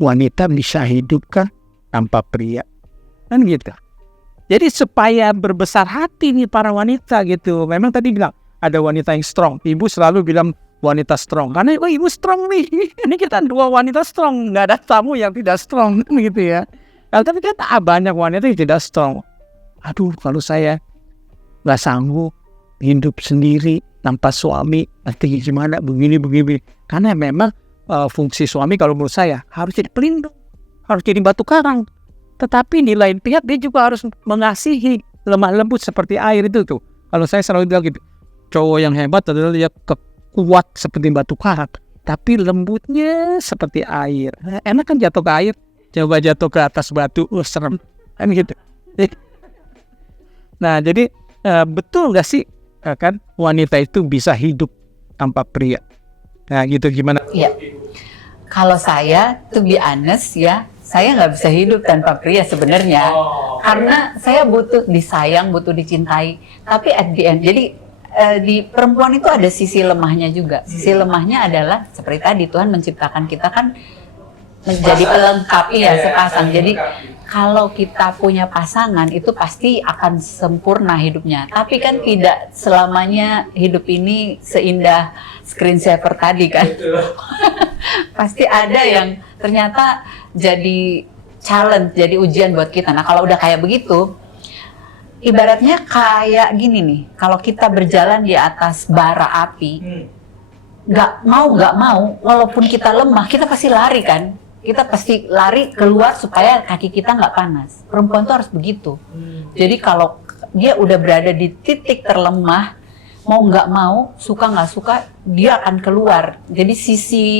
wanita bisa hidupkan tanpa pria, kan gitu. Jadi supaya berbesar hati nih para wanita gitu. Memang tadi bilang ada wanita yang strong. Ibu selalu bilang wanita strong karena ibu strong nih. Ini kita dua wanita strong, nggak ada tamu yang tidak strong gitu ya. Tapi kan banyak wanita yang tidak strong. Aduh, kalau saya nggak sanggup hidup sendiri tanpa suami, nanti gimana begini. Karena memang fungsi suami kalau menurut saya harus jadi pelindung, harus jadi batu karang. Tetapi di lain pihak dia juga harus mengasihi, lemah lembut seperti air itu tuh. Kalau saya selalu bilang gitu, cowok yang hebat adalah dia kuat seperti batu karang, tapi lembutnya seperti air. Enak kan jatuh ke air, coba jatuh ke atas batu, serem kan gitu. Nah jadi betul nggak sih kan wanita itu bisa hidup tanpa pria? Nah gitu gimana? Iya. Kalau saya, to be honest ya, saya nggak bisa hidup tanpa pria sebenarnya. Karena saya butuh disayang, butuh dicintai. Tapi at the end, jadi di perempuan itu ada sisi lemahnya juga. Sisi lemahnya adalah seperti tadi Tuhan menciptakan kita kan menjadi pelengkap, sepasang. Jadi kalau kita punya pasangan itu pasti akan sempurna hidupnya. Tapi kan tidak selamanya hidup ini seindah screensaver tadi kan. Pasti ada yang ternyata jadi challenge, jadi ujian buat kita. Nah kalau udah kayak begitu, ibaratnya kayak gini nih, kalau kita berjalan di atas bara api, nggak mau, walaupun kita lemah, kita pasti lari kan. Kita pasti lari keluar supaya kaki kita nggak panas. Perempuan tuh harus begitu. Jadi kalau dia udah berada di titik terlemah, mau nggak mau, suka nggak suka, dia akan keluar. Jadi sisi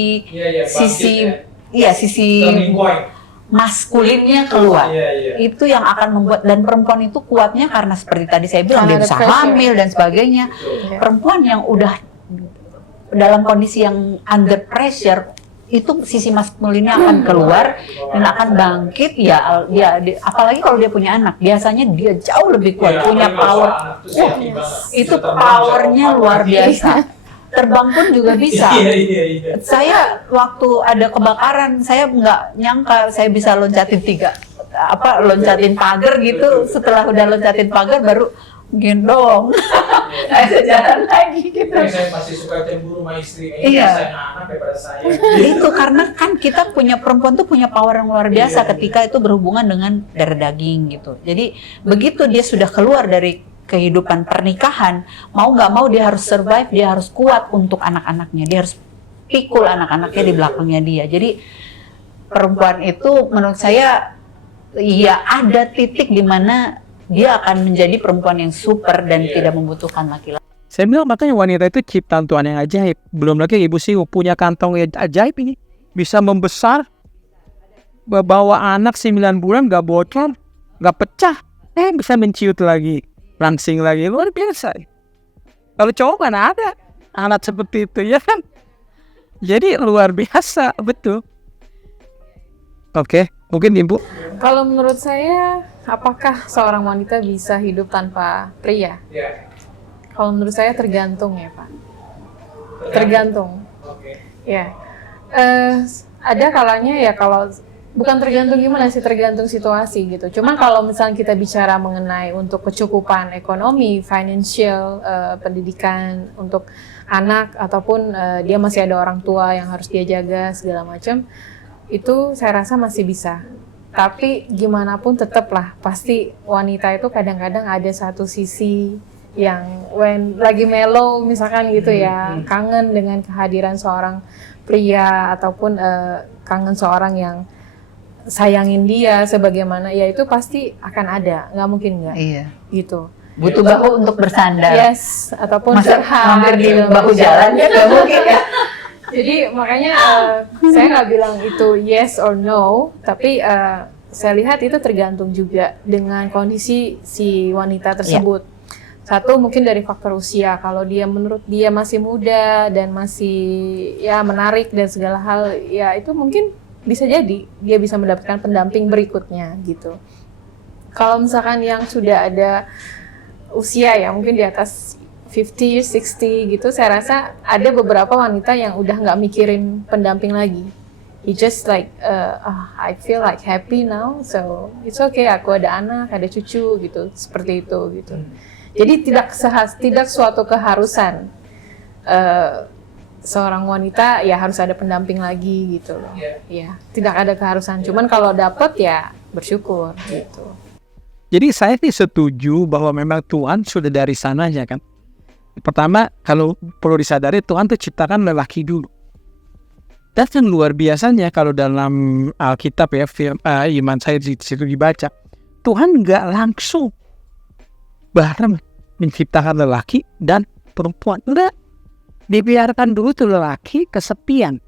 maskulinnya keluar. Itu yang akan membuat, dan perempuan itu kuatnya karena seperti tadi saya bilang, dia bisa hamil dan sebagainya. Perempuan yang udah dalam kondisi yang under pressure, itu sisi maskulinnya akan keluar dan akan bangkit ya. Apalagi kalau dia punya anak, biasanya dia jauh lebih kuat, punya power. Itu powernya luar biasa. Terbang pun juga bisa. Saya waktu ada kebakaran, saya nggak nyangka saya bisa loncatin loncatin pagar gitu. Setelah udah loncatin pagar baru gendong, jalan lagi gitu. Saya masih suka cemburu sama istri, saya anak daripada saya. Itu karena kan kita perempuan tuh punya power yang luar biasa ketika itu berhubungan dengan darah daging gitu. Jadi begitu dia sudah keluar dari kehidupan pernikahan, mau nggak mau dia harus survive, dia harus kuat untuk anak-anaknya, dia harus pikul anak-anaknya di belakangnya dia. Jadi perempuan itu menurut saya ya ada titik di mana dia akan menjadi perempuan yang super dan tidak membutuhkan laki-laki. Saya bilang makanya wanita itu ciptaan Tuhan yang ajaib. Belum lagi ibu sih punya kantong yang ajaib ini. Bisa membesar, bawa anak 9 bulan gak bocor, gak pecah. Bisa menciut lagi, langsing lagi, luar biasa. Kalau cowok mana ada anak seperti itu ya kan. Jadi luar biasa, betul. Oke, mungkin ibu. Kalau menurut saya, apakah seorang wanita bisa hidup tanpa pria? Kalau menurut saya tergantung ya Pak. Tergantung. Ya. Ada kalanya ya kalau bukan tergantung gimana sih, tergantung situasi gitu. Cuma kalau misalnya kita bicara mengenai untuk kecukupan ekonomi, financial, pendidikan untuk anak ataupun dia masih ada orang tua yang harus dia jaga segala macam, itu saya rasa masih bisa. Tapi gimana pun tetaplah pasti wanita itu kadang-kadang ada satu sisi yang lagi mellow misalkan gitu ya, kangen dengan kehadiran seorang pria ataupun kangen seorang yang sayangin dia sebagaimana, ya itu pasti akan ada, nggak mungkin nggak. Iya. Gitu. Butuh bahu untuk bersandar. Yes, ataupun hampir di bahu jalan ya nggak mungkin ya. Jadi makanya saya nggak bilang itu yes or no, tapi saya lihat itu tergantung juga dengan kondisi si wanita tersebut. Satu mungkin dari faktor usia, kalau dia menurut dia masih muda dan masih ya menarik dan segala hal, ya itu mungkin bisa jadi dia bisa mendapatkan pendamping berikutnya gitu. Kalau misalkan yang sudah ada usia ya mungkin di atas 50, 60 gitu, saya rasa ada beberapa wanita yang udah nggak mikirin pendamping lagi. he just like I feel like happy now, so it's okay, aku ada anak, ada cucu gitu, seperti itu gitu. Jadi tidak suatu keharusan seorang wanita ya harus ada pendamping lagi gitu loh. Ya, tidak ada keharusan. Cuman kalau dapat ya bersyukur gitu. Jadi saya sih setuju bahwa memang Tuhan sudah dari sananya kan. Pertama, kalau perlu disadari Tuhan tuh ciptakan lelaki dulu. Dan yang luar biasanya kalau dalam Alkitab ya, iman saya di situ dibaca, Tuhan nggak langsung bareng menciptakan lelaki dan perempuan. Enggak, dibiarkan dulu tuh lelaki kesepian,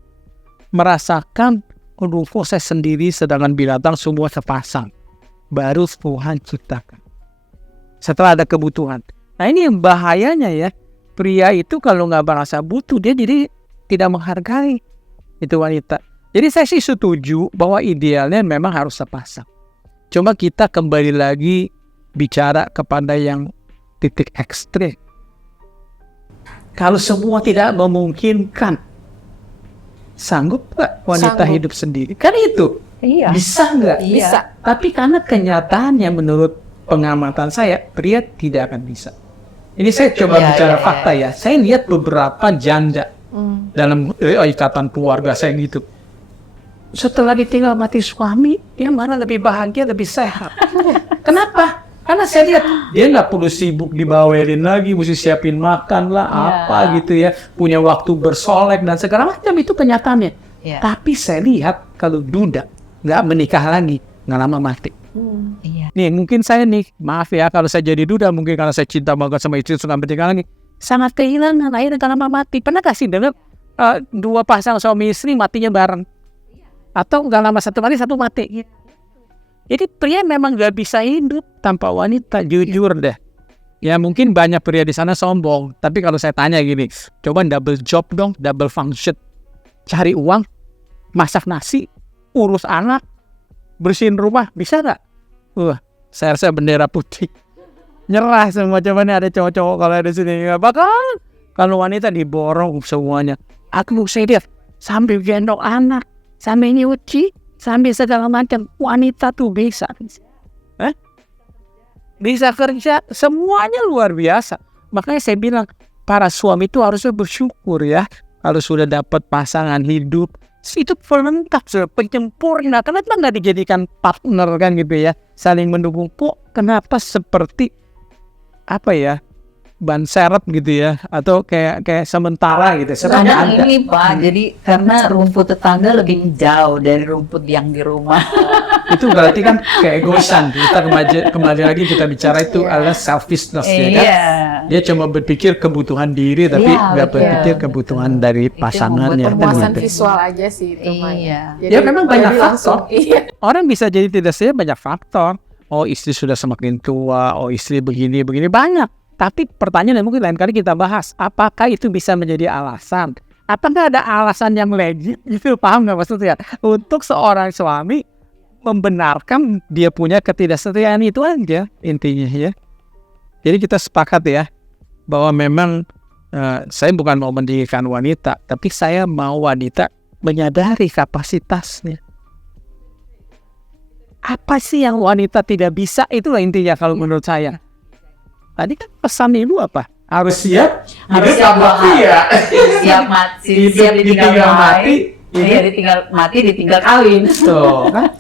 merasakan kok saya sendiri sedangkan binatang semua sepasang. Baru Tuhan ciptakan. Setelah ada kebutuhan. Nah ini yang bahayanya ya, pria itu kalau nggak merasa butuh dia jadi tidak menghargai itu wanita. Jadi saya sih setuju bahwa idealnya memang harus sepasang. Cuma kita kembali lagi bicara kepada yang titik ekstrim. Kalau semua tidak memungkinkan, sanggup nggak wanita hidup sendiri? Kan itu. Iya. Bisa nggak? Iya. Bisa. Tapi karena kenyataannya menurut pengamatan saya, pria tidak akan bisa. Ini saya coba bicara fakta ya. Saya lihat beberapa janda dalam ikatan keluarga saya gitu. Setelah ditinggal mati suami, dia malah lebih bahagia, lebih sehat. Kenapa? Karena saya lihat dia nggak perlu sibuk dibawelin lagi, mesti siapin makan lah, apa gitu ya, punya waktu bersolek dan segala macam, itu kenyataannya. Tapi saya lihat kalau duda nggak menikah lagi, nggak lama mati. Nih mungkin saya nih, maaf ya kalau saya jadi duda, mungkin karena saya cinta banget sama istri suka menikah lagi, sangat kehilangan, akhirnya nggak lama mati. Pernah kasih dengar dua pasang suami istri matinya bareng? Atau nggak lama satu mati? Jadi pria memang nggak bisa hidup tanpa wanita, jujur deh. Ya mungkin banyak pria di sana sombong, tapi kalau saya tanya gini, coba double job dong, double function, cari uang, masak nasi, urus anak, bersihin rumah, bisa nggak? Saya rasa bendera putih. Nyerah semua. Coba nih ada cowok-cowok kalau ada sini nggak bakal. Kalau wanita diborong semuanya. Aku saya lihat sambil gendong anak, sambil nyuci, sambil segala macam. Wanita tuh bisa kerja, semuanya luar biasa. Makanya saya bilang para suami itu harusnya bersyukur ya, kalau sudah dapat pasangan hidup. Itu pelengkap, penyempurna. Kenapa nggak dijadikan partner kan gitu ya, saling mendukung. Kenapa seperti apa ya, ban serep gitu ya, atau kayak sementara gitu. Karena ini Pak, jadi karena rumput tetangga lebih jauh dari rumput yang di rumah. Itu berarti kan keegoisan. Kita kembali lagi kita bicara itu adalah selfishness ya kan. Dia cuma berpikir kebutuhan diri tapi nggak berpikir kebutuhan dari pasangannya. Pemuasan visual aja sih itu. Ya memang banyak faktor. Orang bisa jadi tidak sehat, banyak faktor. Oh istri sudah semakin tua, oh istri begini banyak. Tapi pertanyaan yang mungkin lain kali kita bahas, apakah itu bisa menjadi alasan? Apakah ada alasan yang legit? Itu paham nggak maksudnya? Untuk seorang suami membenarkan dia punya ketidaksetiaan, itu aja intinya ya. Jadi kita sepakat ya bahwa memang saya bukan mau meninggikan wanita, tapi saya mau wanita menyadari kapasitasnya. Apa sih yang wanita tidak bisa? Itulah intinya kalau menurut saya. Tadi kan pesan ibu apa? Harus siap, harus siap mati ya. Siap mati, siap ditinggal mati. Iya, ditinggal kawin. Tuh kan.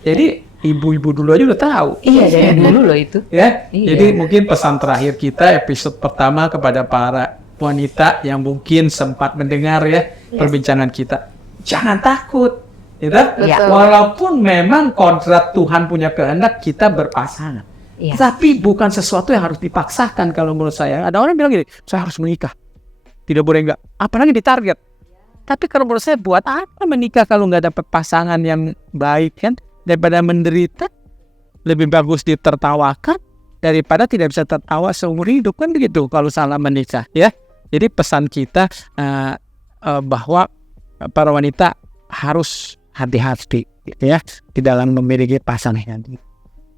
Jadi ibu-ibu dulu aja udah tahu. Iya, dari dulu loh itu. Ya. Jadi mungkin pesan terakhir kita episode pertama kepada para wanita yang mungkin sempat mendengar ya perbincangan kita. Jangan takut. Gitu? Walaupun memang kodrat Tuhan punya kehendak kita berpasangan. Tapi bukan sesuatu yang harus dipaksakan kalau menurut saya. Ada orang bilang gini, saya harus menikah. Tidak boleh enggak. Apalagi ditarget. Tapi kalau menurut saya, buat apa menikah kalau nggak dapat pasangan yang baik kan? Daripada menderita, lebih bagus ditertawakan daripada tidak bisa tertawa seumur hidup kan begitu kalau salah menikah ya. Jadi pesan kita bahwa para wanita harus hati-hati ya di dalam memiliki pasangan.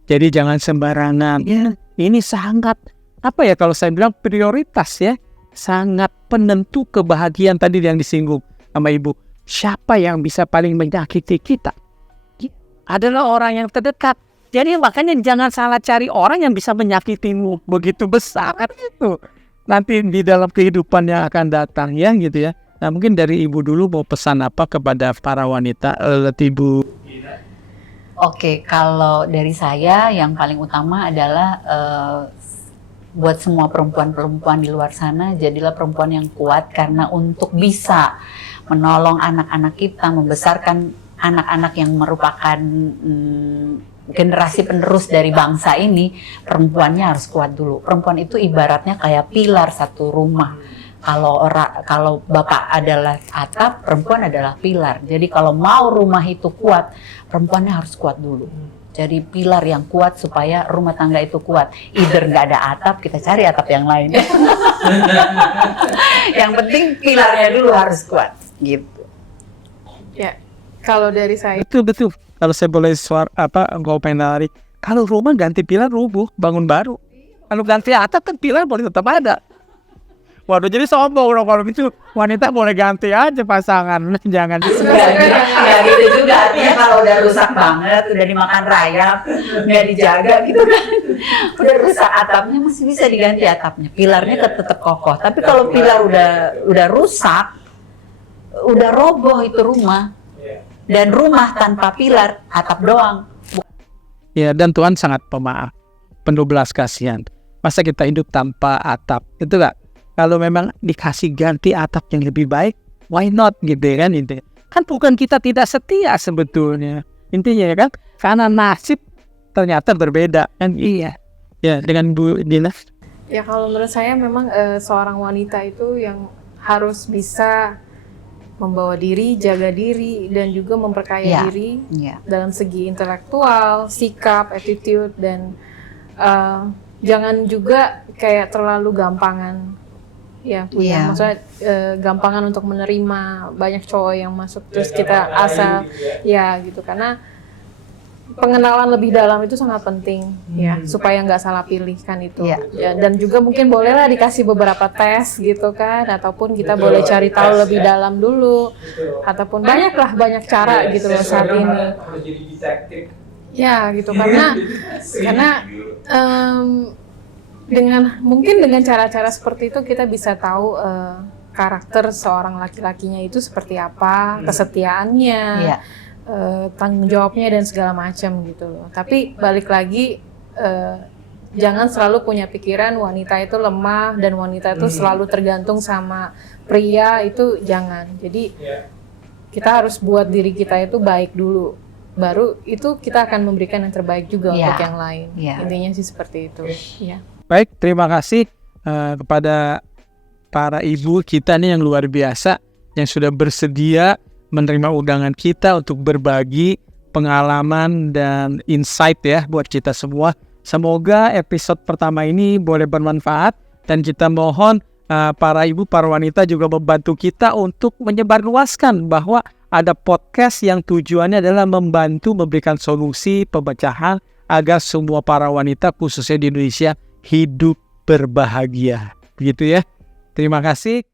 Jadi jangan sembarangan. Ya, ini sangat apa ya kalau saya bilang prioritas ya, sangat penentu kebahagiaan tadi yang disinggung sama ibu. siapa yang bisa paling menyakiti kita? Adalah orang yang terdekat. Jadi makanya jangan salah cari orang yang bisa menyakitimu begitu besar kan itu. Nanti di dalam kehidupan yang akan datang ya gitu ya. Nah mungkin dari Ibu dulu mau pesan apa kepada para wanita, Ibu? Oke, kalau dari saya yang paling utama adalah buat semua perempuan-perempuan di luar sana, jadilah perempuan yang kuat karena untuk bisa menolong anak-anak kita, membesarkan anak-anak yang merupakan generasi penerus dari bangsa ini, perempuannya harus kuat dulu. Perempuan itu ibaratnya kayak pilar satu rumah. Kalau bapak adalah atap, perempuan adalah pilar. Jadi kalau mau rumah itu kuat, perempuannya harus kuat dulu. Jadi pilar yang kuat supaya rumah tangga itu kuat. Either nggak ada atap, kita cari atap yang lain. Yang penting pilarnya dulu harus kuat, gitu. Ya, kalau dari saya Betul. Kalau saya boleh komentari, kalau rumah ganti pilar rubuh, bangun baru. Kalau ganti atap kan pilar boleh tetap ada. Waduh, jadi sombong dong kalau gitu. Wanita boleh ganti aja pasangan, jangan. Ya gitu juga, artinya kalau udah rusak banget, udah dimakan rayap, nggak dijaga gitu kan, udah rusak atapnya masih bisa diganti atapnya, pilarnya tetap kokoh. Tapi kalau pilar udah rusak, udah roboh itu rumah, dan rumah tanpa pilar, atap doang. Ya, dan Tuhan sangat pemaaf, penuh belas kasihan. Masa kita hidup tanpa atap, itu gak? Kalau memang dikasih ganti atap yang lebih baik, why not gitu kan intinya. Kan bukan kita tidak setia sebetulnya. Intinya ya kan, karena nasib ternyata berbeda kan. Iya. Ya, dengan Bu Dina. Ya kalau menurut saya memang seorang wanita itu yang harus bisa membawa diri, jaga diri, dan juga memperkaya diri dalam segi intelektual, sikap, attitude, dan jangan juga kayak terlalu gampangan. Ya, maksudnya gampangan untuk menerima banyak cowok yang masuk terus kita asal ya gitu, karena pengenalan lebih dalam itu sangat penting ya supaya nggak salah pilih kan itu ya, dan juga mungkin bolehlah dikasih beberapa tes gitu kan, ataupun kita boleh cari tahu lebih dalam dulu, ataupun banyak cara gitu loh saat ini ya gitu, karena dengan cara-cara seperti itu kita bisa tahu karakter seorang laki-lakinya itu seperti apa, kesetiaannya, tanggung jawabnya dan segala macam gitu loh. Tapi balik lagi jangan selalu punya pikiran wanita itu lemah dan wanita itu selalu tergantung sama pria, itu jangan. Jadi kita harus buat diri kita itu baik dulu, baru itu kita akan memberikan yang terbaik juga untuk yang lain. Intinya sih seperti itu. Baik, terima kasih kepada para ibu kita nih yang luar biasa, yang sudah bersedia menerima undangan kita untuk berbagi pengalaman dan insight ya buat kita semua. Semoga episode pertama ini boleh bermanfaat, dan kita mohon para ibu, para wanita juga membantu kita untuk menyebarluaskan bahwa ada podcast yang tujuannya adalah membantu memberikan solusi pemecahan agar semua para wanita khususnya di Indonesia hidup berbahagia. Begitu ya. Terima kasih.